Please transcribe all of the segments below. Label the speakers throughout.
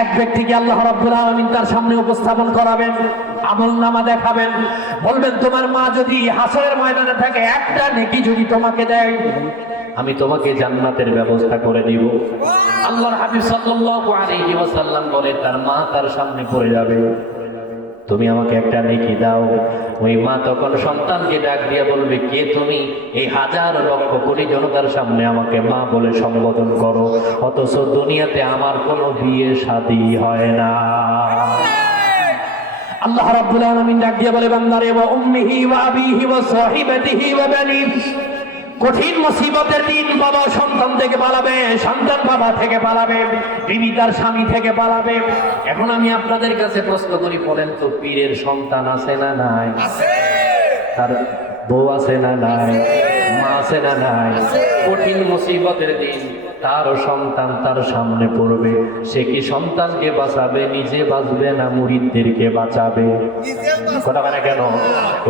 Speaker 1: এক ব্যক্তিকে আল্লাহ রাব্বুল আলামিন তার সামনে উপস্থাপন করাবেন আমল নামা দেখাবেন, বলবেন, তোমার মা যদি হাসরের ময়দানে থাকে, একটা নেকি যদি তোমাকে দেয়, আমি তোমাকে জান্নাতের ব্যবস্থা করে দিব। আল্লাহর হাবিব সাল্লাল্লাহু আলাইহি ওয়াসাল্লাম বলে, তার মা তার সামনে পড়ে যাবে। তুমি আমাকে একটা নেকি দাও। ওই মা তখন সন্তানকে ডাক দিয়ে বলবে, কে তুমি? এই হাজার লক্ষ কোটি জনতার সামনে আমাকে মা বলে সম্বোধন করো। অথচ দুনিয়াতে আমার কোনো বিয়ে শাদী হয় না। আল্লাহ রাব্বুল আলামিন ডাক দিয়ে বলে, বান্দারে, ওয়া উম্মিহি, ওয়া আবিহি, ওয়া সাহিবাতিহি, ওয়া বানিহি। কঠিন মুসিবতের দিন বাবা সন্তান থেকে পালাবে সন্তান বাবা থেকে পালাবে বিবি তার স্বামী থেকে পালাবে। এখন আমি আপনাদের কাছে প্রশ্ন করি বলেন তো পীরের সন্তান আছে না নাই? তার বউ আছে না নাই? মা আছে না নাই? কঠিন মুসিবতের দিন তার সন্তান তার সামনে পড়বে। সে কি সন্তানকে বাঁচাবে, নিজে বাঁচবে না মুরিদদেরকে বাঁচাবে? কেন?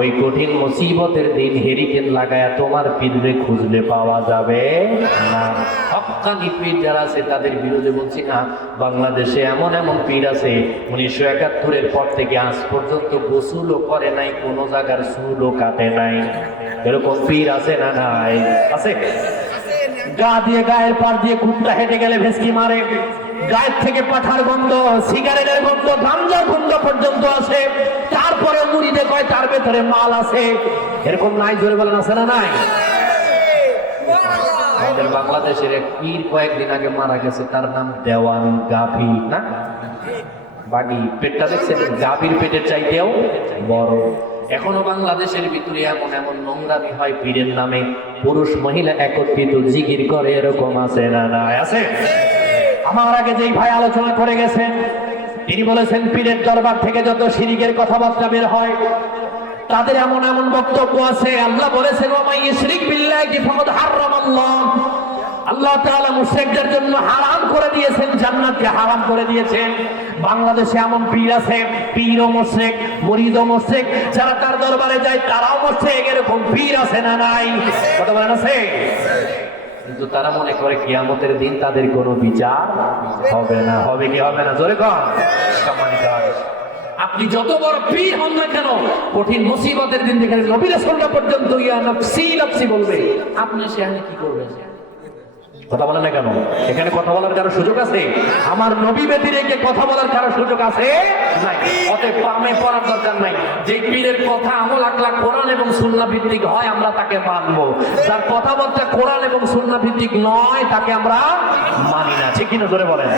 Speaker 1: ওই কঠিন মুসিবতের দিন হেরিকেন লাগায়া তোমার পীররে খুঁজলে পাওয়া যাবে না। হকানি পীর যারা আছে, তাদের বিরুদ্ধে বলছি না, বাংলাদেশে এমন এমন পীর আছে, উনিশশো একাত্তরের পর থেকে আজ পর্যন্ত গোসুলও করে নাই, কোনো জায়গার চুলও কাটে নাই। এরকম পীর আছে না নাই? আছে? গা দিয়ে গায়ের পার দিয়ে কুত্তা হেঁটে গেলে ভেসকি মারে। গায়ের থেকে পাঠার গন্ধ, সিগারেটের গন্ধ গাঞ্জার গন্ধ পর্যন্ত আসে। তারপরে মুড়িতে কয়, তার ভেতরে মাল আছে। এরকম নাই, জোরে আছে না নাই? বাংলাদেশের এক পীর কয়েকদিন আগে মারা গেছে, তার নাম দেওয়ান গাভী, না? বাগি, পেটটা দেখছেন? গাভীর পেটের চাইতেও বড়। এখনও বাংলাদেশের ভিতরে এমন এমন নোংরামি হয়, পীরের নামে পুরুষ মহিলা একত্রিত জিগির করে, এরকম আছে না না, আছে? আমার আগে যেই ভাই আলোচনা করে গেছেন, তিনি বলেছেন, পীরের দরবার থেকে যত শিরিকের কথাবার্তা বের হয়, তাদের এমন এমন বক্তব্য আছে, আল্লাহ বলেছেন ও মাই শ্রী বিল্লাহ আল্লাহ তাআলা মুশরিকদের জন্য হারাম করে দিয়েছেন, জান্নাতকে হারাম করে দিয়েছেন। বাংলাদেশে এমন পীর আছে, পীর ও মুশরিক, মুরিদ ও মুশরিক, যারা তার দরবারে যায়, তারাও মুশরিক, এরকম পীর আছে না নাই? বলেন আছে? কিন্তু তারা মনে করে কিয়ামতের দিন তাদের কোনো বিচার হবে না। হবে কি হবে না? জোরে কন। আপনি যত বড় পীর হন না কেন, কঠিন মুসিবতের দিন যেখানে নবী রাসূলরা পর্যন্ত ইয়া নফসি নফসি বলবে। আপনি সেখানে কি করবেন? কথা বলে না কেন? এখানে কথা বলার কারও সুযোগ আছে? আমার নবী বেদি রেখে কথা বলার কারও সুযোগ আছে? অতএব পামে পড়ার দরকার নাই। যে পীরের কথা আমল আকলা কোরআন এবং সুন্না ভিত্তিক হয়, আমরা তাকে মানব। যার কথাবার্তা কোরআন এবং সুন্না ভিত্তিক নয়, তাকে আমরা মানি না। ঠিক কিনা ধরে বলেন?